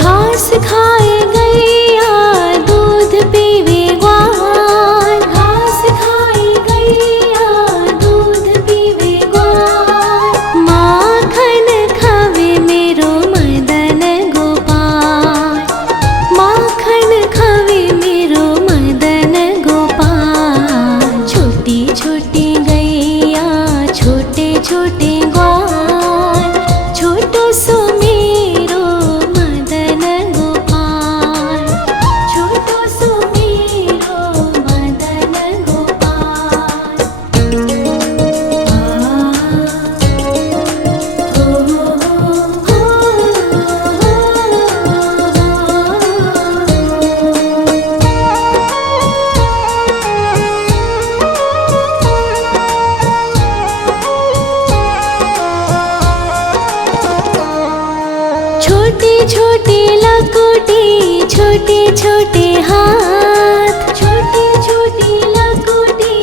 घास खाए गैया दूध पीवे ग्वाल, घास खाए गैया दूध पीवे ग्वाल। माखन खावे मेरो मदन गोपाल, माखन खावे मेरो मदन गोपाल। छोटी छोटी गैया छोटे छोटे ग्वाल, छोटो सो मेरो मदन गोपाल, छोटो सो मेरो मदन गोपाल। छोटी छोटी लकोटी छोटे छोटे हाथ, छोटी छोटी लकोटी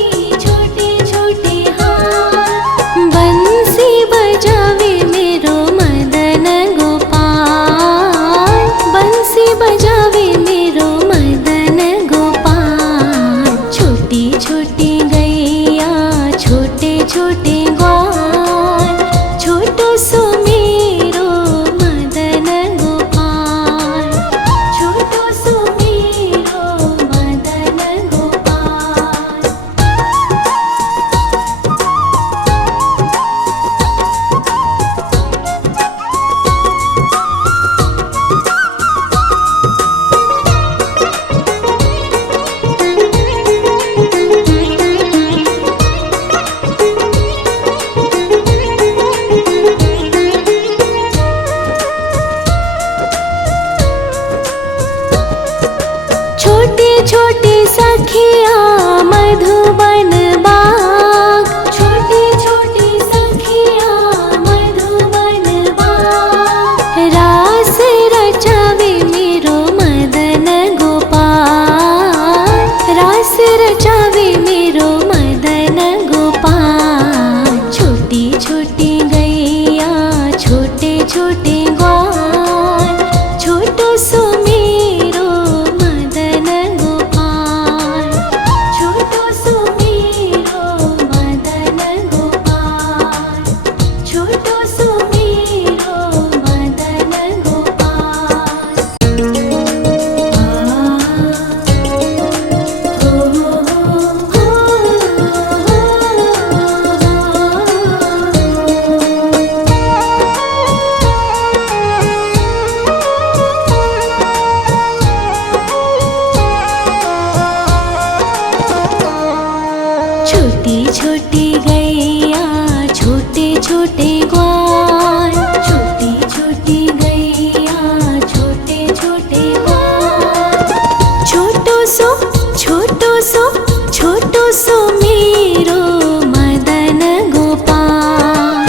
छोटे छोटे हाथ। बंसी बजावे मेरो मदन गोपाल, बंसी बजावे मेरो मदन गोपाल। छोटी छोटी गैया छोटे छोटे ग्वाल, छोटो सो मेरो मदन गोपाल, छोटो सो मेरो मदन गोपाल। छोटे छोटे सखिया मधुबन बाग, छोटे छोटे सखिया मधुबन बाग। रास रचावे मेरो मदन गोपाल, रास रचावे मेरो मदन गोपाल। छोटी छोटी गैया छोटे छोटे ग्वाल, छोटो सो मेरो मदन गोपाल, छोटो सो मेरो मदन गोपाल, छोटो सो मेरो मदन गोपाल। छोटी छोटी गैया छोटे छोटे ग्वाल, छोटी छोटी गैया छोटे छोटे ग्वाल। छोटो सो छोटो सो छोटो सो मेरो मदन गोपाल,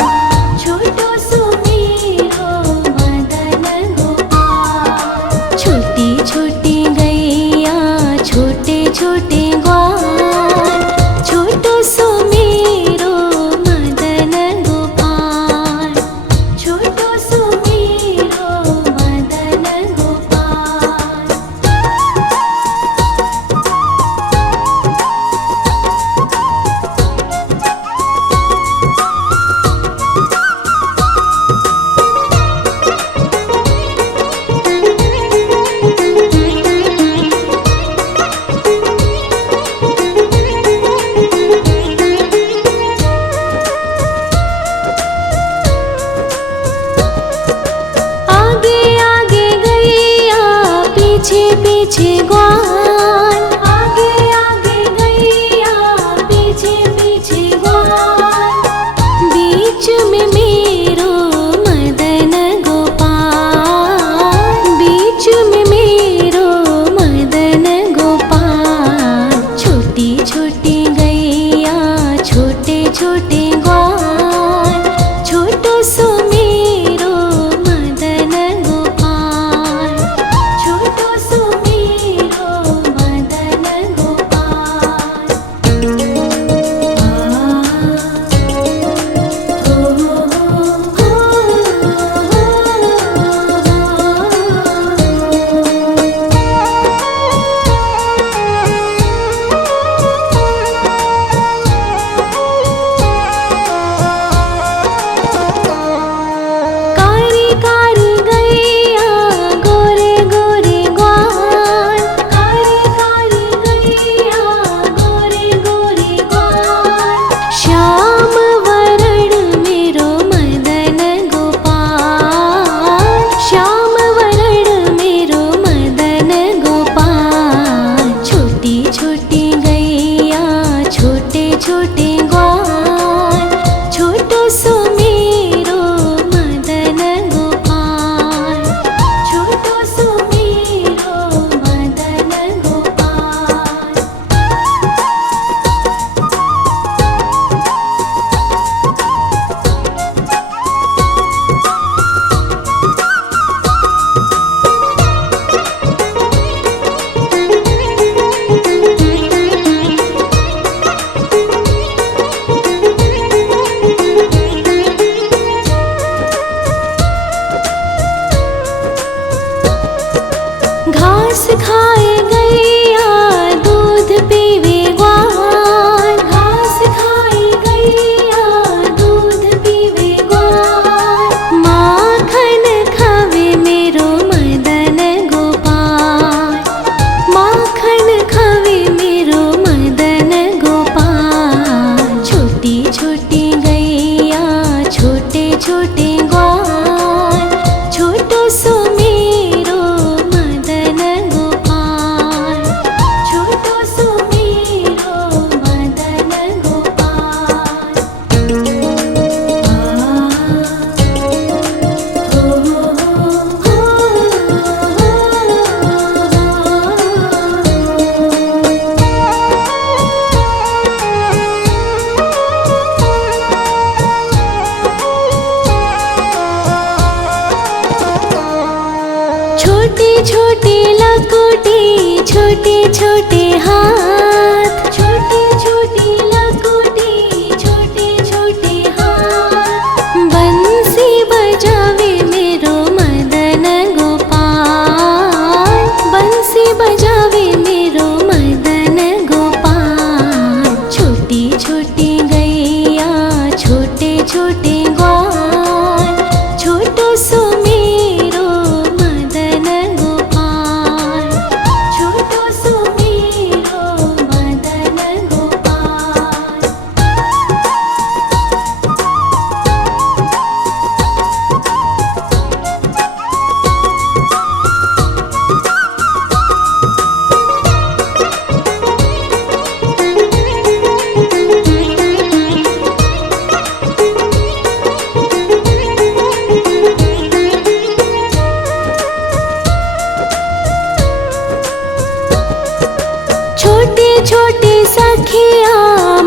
छोटो सो मेरो मदन गोपाल। छोटी छोटी गैया छोटे छोटे ग्वाल, छोटो सो मेरो मदन गोपाल, छोटो सो मेरो मदन गोपाल। आगे आगे गैया पीछे पीछे ग्वाल, आगे आगे गैया पीछे पीछे ग्वाल। बीच में मेरो मदन गोपाल, बीच में मेरो मदन गोपाल। छोटी छोटी गैया छोटे छोटे ग्वाल, छोटो सो मेरो मदन गोपाल, छोटो सो मेरो घास खाए गैया दूध पीवे ग्वाल, घास खाए गैया दूध पीवे ग्वाल, माखन खावे मेरो मदन गोपाल, माखन खावे मेरो मदन गोपाल। छोटी छोटी गैया छोटे छोटे ग्वाल, छोटो सो मेरो मदन गोपाल, छोटो सो मेरो मदन गोपाल। छोटे छोटे लकोटी छोटे छोटे हाथ, छोटे छोटे लकोटी छोटे छोटे हाथ, बंसी बजावे मेरो मदन गोपाल, बंसी बजावे मेरो मदन गोपाल। छोटी छोटी गैया छोटे छोटे ग्वाल, छोटो सो मेरो मदन गोपाल, छोटो सो मेरो मदन गोपाल। छोटे छोटे सखिया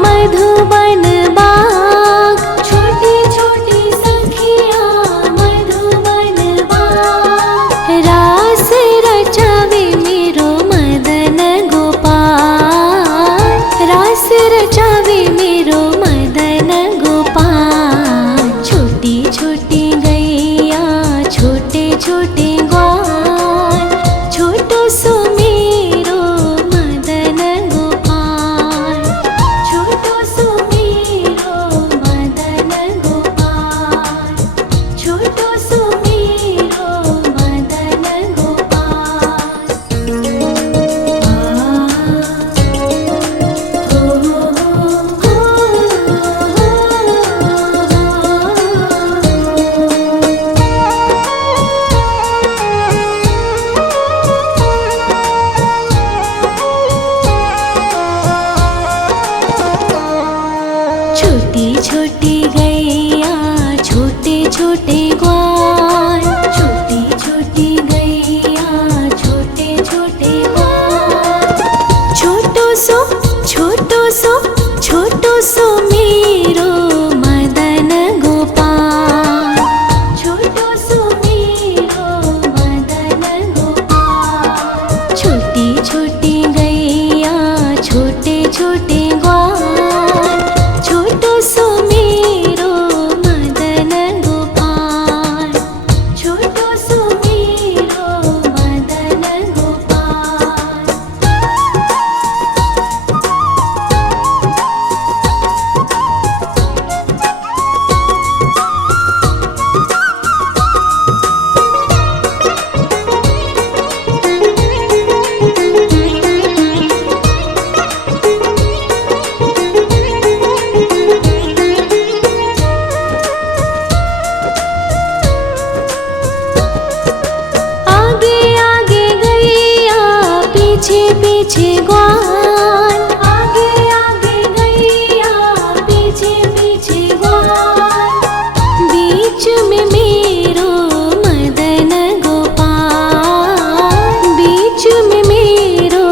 मधुबन बाग, छोटे छोटे सखिया मधुबन बाग, रास रचावे मेरो मदन गोपाल, रास रचावे मेरो मदन गोपाल। छोटी छोटी गैया छोटे छोटे ग्वाल, छोटो सो मेरो मदन गोपाल, छोटो सो मेरो मदन गोपाल, छोटो सो मेरो मदन गोपाल। छोटी छोटी गैया छोटे छोटे ग्वाल, छोटी छोटी गैया छोटे छोटे ग्वाल, छोटो सो छोटो सो छोटो सो मेरो मदन गोपाल, छोटो सो मेरो मदन गोपाल। छोटी छोटी गैया छोटे छोटे ग्वाल, छोटो सो मेरो मदन गोपाल, छोटो सो मेरो मदन गोपाल। आगे आगे गैया पीछे पीछे ग्वाल, आगे आगे गैया पीछे पीछे ग्वाल, बीच में मेरो मदन गोपाल, बीच में मेरो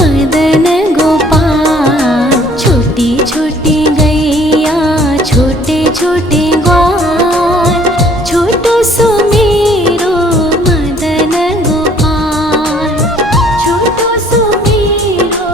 मदन गोपाल। छोटी छोटी गैया छोटे छोटे ग्वाल, छोटो सो मेरो मदन गोपाल, छोटो सो मेरो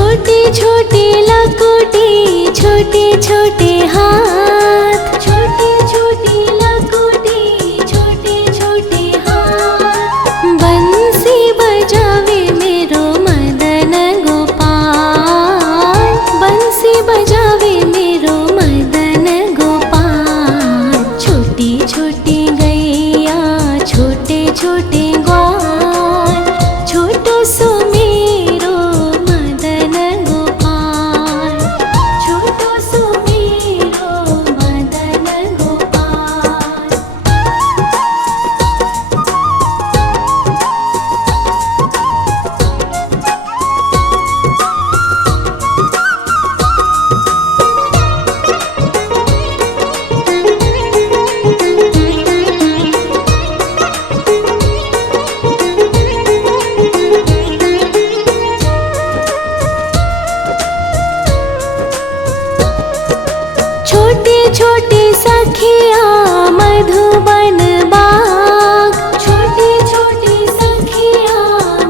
छोटे छोटे लकोटे छोटे छोटे हाथ, छोटे छोटे लकोटे छोटे छोटे हाथ। बंसी बजावे मेरो मदन गोपाल, बंसी बजावे मेरो मदन गोपाल। छोटी छोटी गैया छोटे छोटे ग्वाल, छोटो सो मेरो मदन गोपाल, छोटो सो मेरो मदन गोपाल। छोटे छोटे सखिया मधुबन बाग, छोटे छोटे सखिया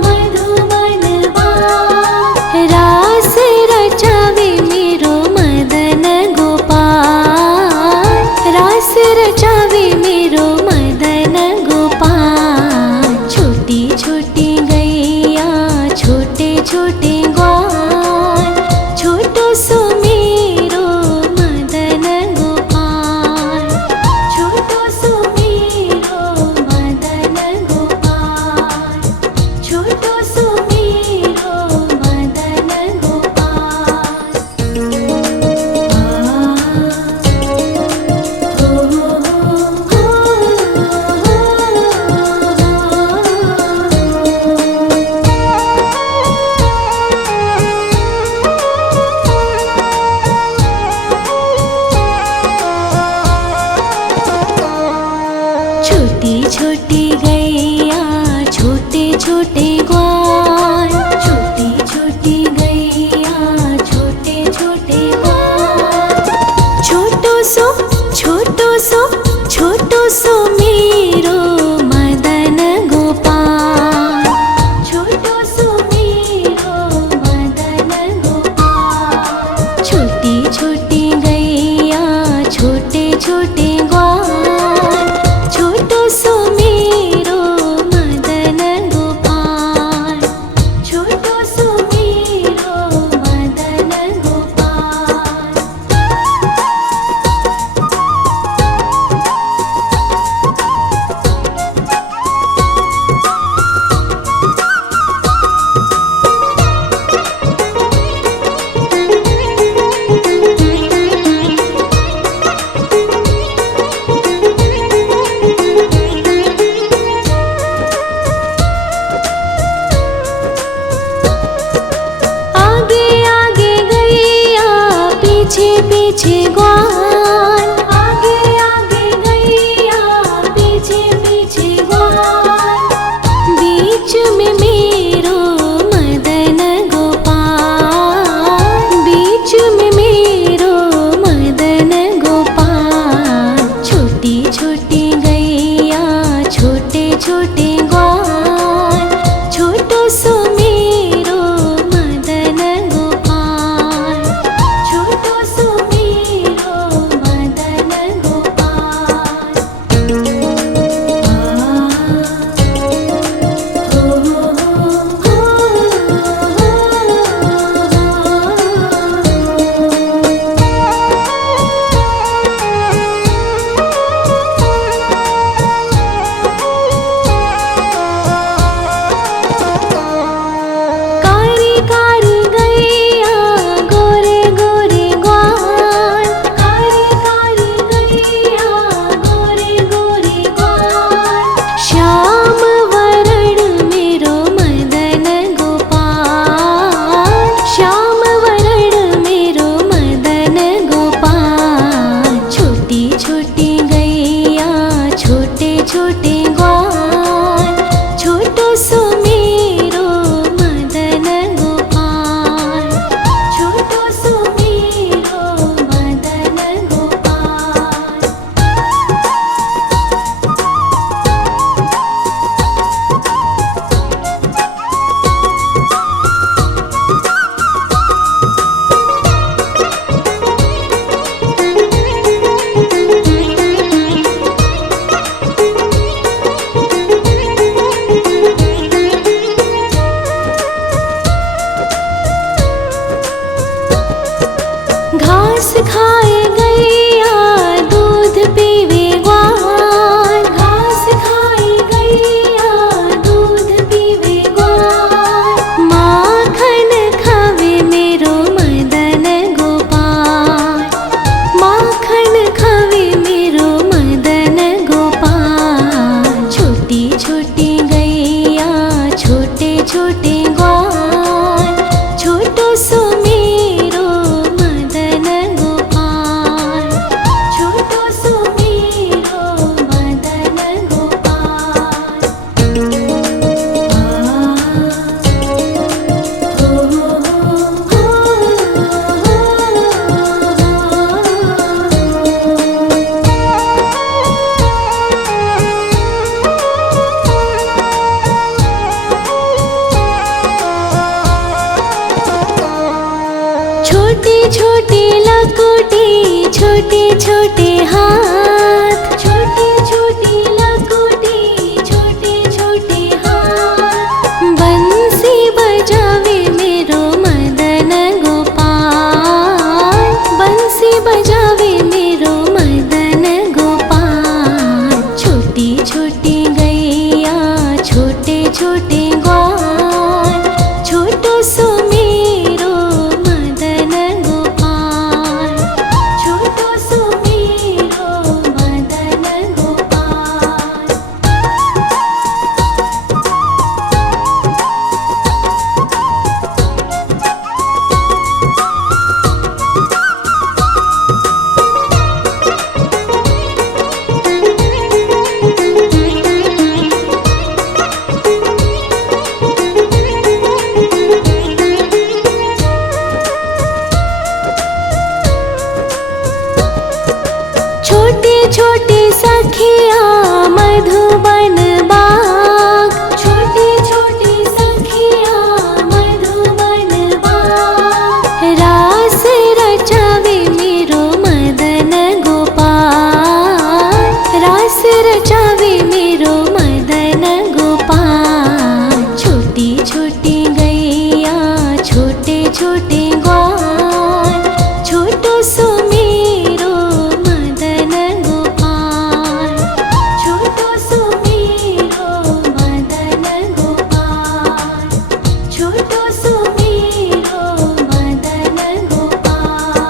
मधुबन बाग। रास रचावे मेरो मदन गोपाल, रास रचावे मेरो मदन गोपाल। छोटी छोटी गैया छोटे छोटे ग्वाल, छोटो सो मेरो मदन गोपाल, छोटो सो मेरो मदन गोपाल, छोटो सो मेरो मदन गोपाल। छोटी छोटी गैया छोटे छोटे ग्वाल, छोटी छोटी गैया छोटे छोटे ग्वाल। छोटो सो छोटो सो छोटो सो मेरो मदन गोपाल, छोटो सो मेरो मदन गोपाल। छोटी छोटी गैया छोटे छोटे ग्वाल, छोटो सो मेरो मदन गोपाल, छोटो सो मेरो मदन गोपाल। आगे आगे गैया पीछे पीछे ग्वाल, आगे आगे गैया पीछे पीछे ग्वाल। बीच में मेरो मदन गोपाल, बीच में मेरो मदन गोपाल। छोटी छोटी गैया छोटे छोटे ग्वाल, छोटो सो मेरो मदन गोपाल, छोटो सो मेरो छोटी लकुटी छोटे छोटे हाथ, छोटी छोटी लकुटी छोटे छोटे हाथ। बंसी बजावे मेरो मदन गोपाल, बंसी बजावे मेरो मदन गोपाल। छोटी छोटी गैया छोटे छोटे ग्वाल, छोटो सो मेरो मदन गोपाल, छोटो सो मेरो मदन गोपाल। छोटी छोटी सखिया मधुबन बाग, छोटी छोटी सखिया मधुबन बाग। रास रचावे मेरो मदन गोपाल, रास रचावे मेरो मदन गोपाल। छोटी छोटी गैया छोटे छोटे ग्वाल, छोटो सो मेरो मदन गोपाल, छोटो सो मेरो मदन गोपाल, छोटो सो मेरो मदन गोपाल।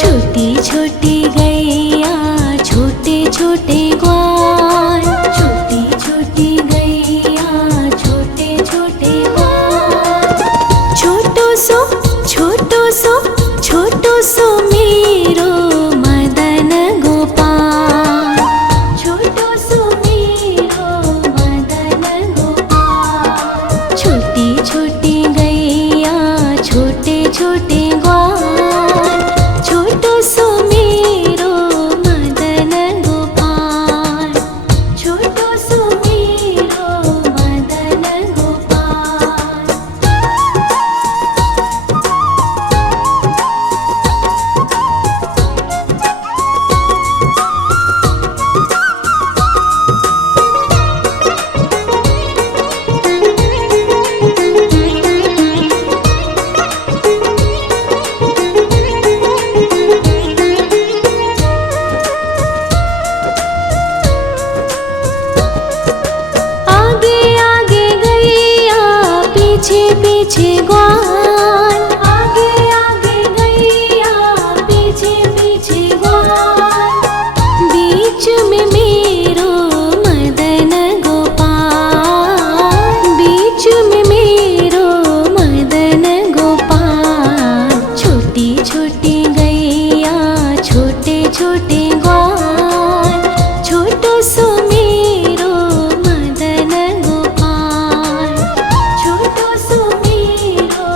छोटी छोटी गैया छोटे छोटे ग्वाल, छोटी छोटी गैया छोटे छोटे ग्वाल। छोटो सो छोटो सो छोटो सो मेरो मदन गोपाल, छोटो सो मेरो मदन गोपाल। छोटी छोटी गैया छोटे छोटे ग्वाल, छोटो सो मेरो मदन गोपाल, छोटो सो मेरो मदन गोपाल। आगे आगे गैया पीछे पीछे ग्वाल, आगे आगे गैया पीछे पीछे ग्वाल। बीच में मेरो मदन गोपाल, बीच में मेरो मदन गोपाल। छोटी छोटी गैया छोटे छोटे ग्वाल, छोटो सो मेरो मदन गोपाल, छोटो सो मेरो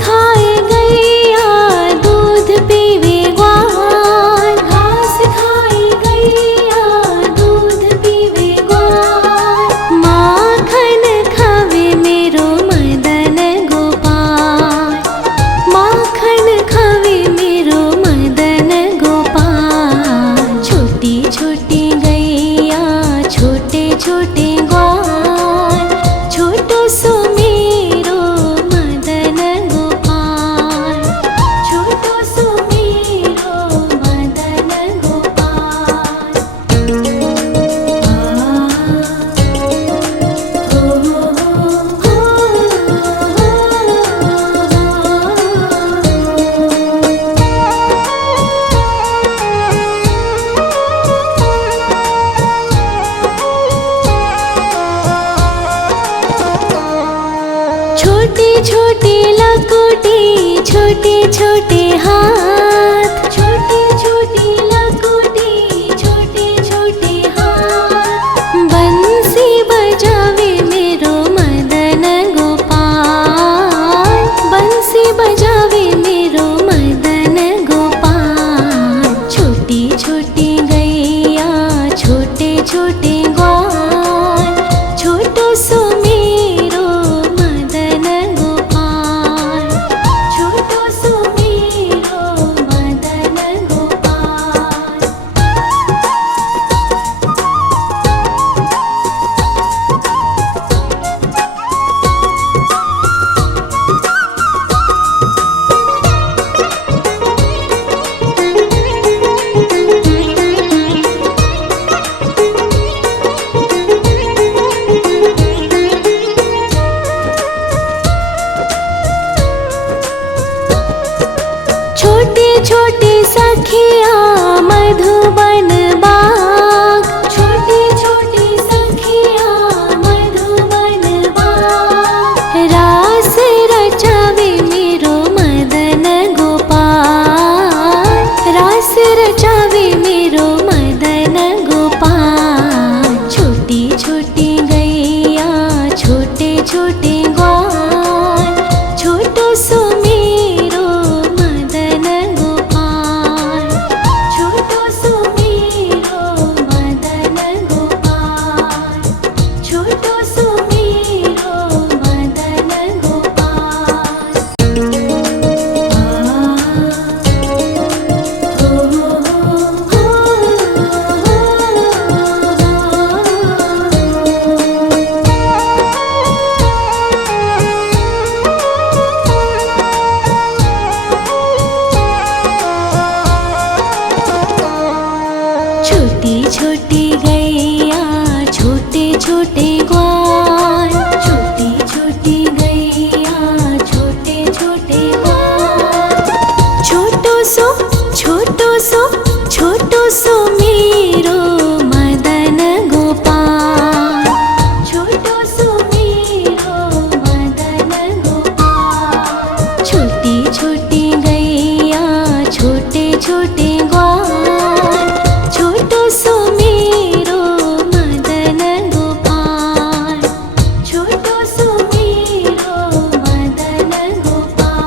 खाए गैया दूध पीवे ग्वाल, घास खाए गैया दूध पीवे ग्वाल, माखन खावे मेरो मदन गोपाल, माखन खावे मेरो मदन गोपाल। छोटी छोटी गैया छोटे छोटे ग्वाल, छोटो सो मेरो मदन गोपाल, छोटो सो मेरो मदन गोपाल। छोटी छोटी लकुटी छोटे छोटे हाथ, छोटी छोटी लकुटी छोटे छोटे हाथ, बंसी बजावे मेरो मदन गोपाल, बंसी बजावे मेरो मदन गोपाल। छोटी छोटी गैया छोटे छोटे ग्वाल, छोटो सो मेरो मदन गोपाल, छोटो सो मेरो मदन गोपाल। छोटे छोटे सखिया मधुबन बाग, छोटे छोटे सखिया मधुबन बाग, रास रचावे मेरो मदन गोपाल, रास रचावे मेरो मदन गोपाल। छोटी छोटी गैया छोटे छोटे ग्वाल, छोटो सो मेरो मदन गोपाल, छोटो सो मेरो मदन गोपाल, छोटो सो मेरो मदन गोपाल। छोटी छोटी गैया छोटे छोटे ग्वाल, छोटी छोटी गैया छोटे छोटे ग्वाल, छोटो सो छोटो सो मेरो मदन गोपाल, छोटो सो मेरो मदन गोपाल। छोटी छोटी गैया छोटे छोटे ग्वाल, छोटो सो मेरो मदन गोपाल, छोटो सो मेरो मदन गोपाल।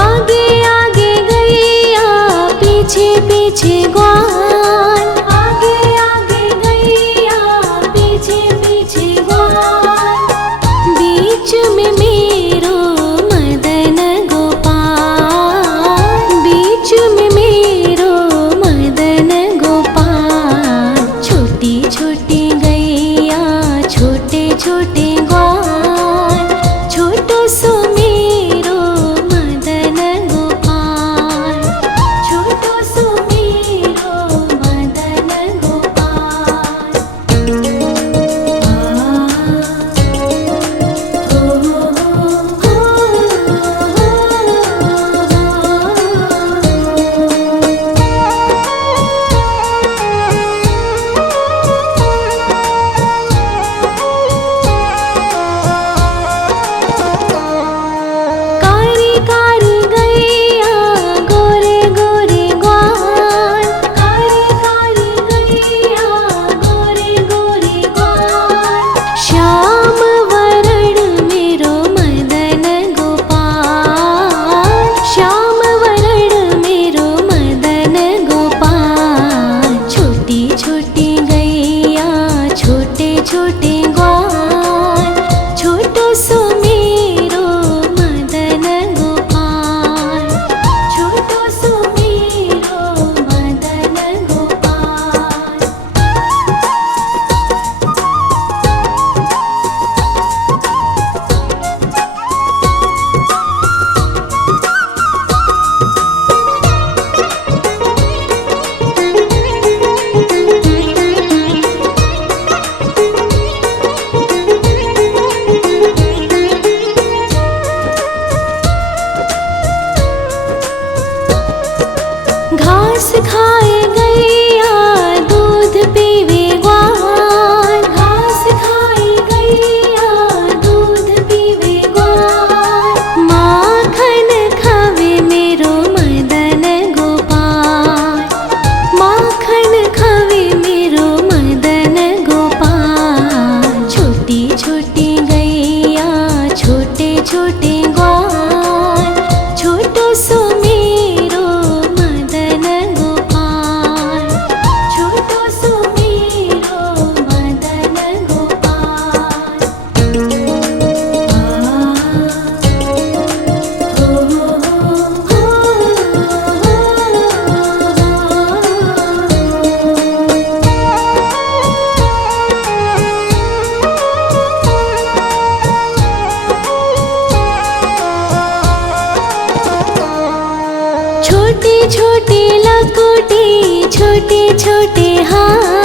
आगे आगे गैया पीछे पीछे ग्वाल, आगे आगे गैया पीछे पीछे ग्वाल, बीच में मेरो मदन गोपाल, बीच में मेरो मदन गोपाल। छोटी छोटी गैया छोटे छोटे ग्वाल, छोटो सो मेरो मदन गोपाल, छोटो सो मेरो छोटे लकोटे छोटे छोटे हाथ